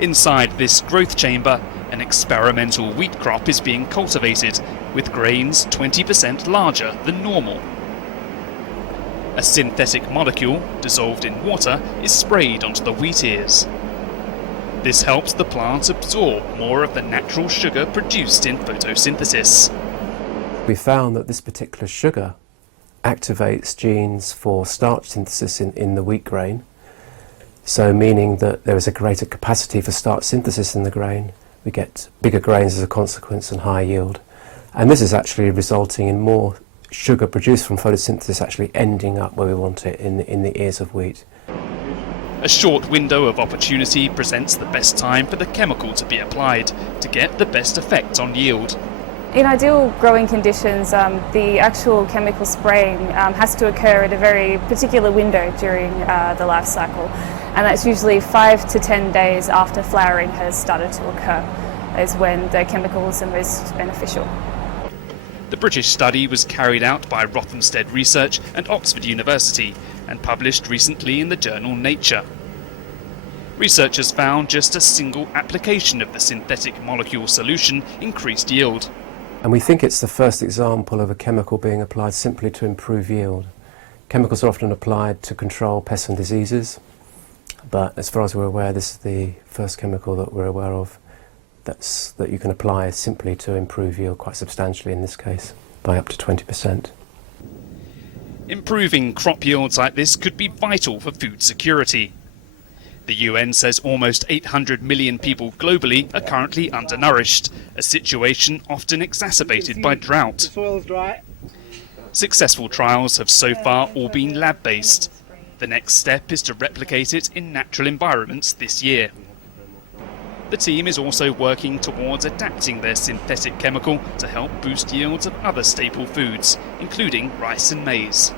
Inside this growth chamber, an experimental wheat crop is being cultivated, with grains 20% larger than normal. A synthetic molecule, dissolved in water, is sprayed onto the wheat ears. This helps the plant absorb more of the natural sugar produced in photosynthesis. We found that this particular sugar activates genes for starch synthesis in the wheat grain, so meaning that there is a greater capacity for starch synthesis in the grain. We get bigger grains as a consequence and higher yield. And this is actually resulting in more sugar produced from photosynthesis actually ending up where we want it in the ears of wheat. A short window of opportunity presents the best time for the chemical to be applied to get the best effect on yield. In ideal growing conditions, the actual chemical spraying has to occur at a very particular window during the life cycle, and that's usually 5 to 10 days after flowering has started to occur, is when the chemicals are most beneficial. The British study was carried out by Rothamsted Research and Oxford University and published recently in the journal Nature. Researchers found just a single application of the synthetic molecule solution increased yield. And we think it's the first example of a chemical being applied simply to improve yield. Chemicals are often applied to control pests and diseases, but as far as we're aware, this is the first chemical that we're aware of that you can apply simply to improve yield quite substantially, in this case, by up to 20%. Improving crop yields like this could be vital for food security. The UN says almost 800 million people globally are currently undernourished, a situation often exacerbated by drought. Successful trials have so far all been lab-based. The next step is to replicate it in natural environments this year. The team is also working towards adapting their synthetic chemical to help boost yields of other staple foods, including rice and maize.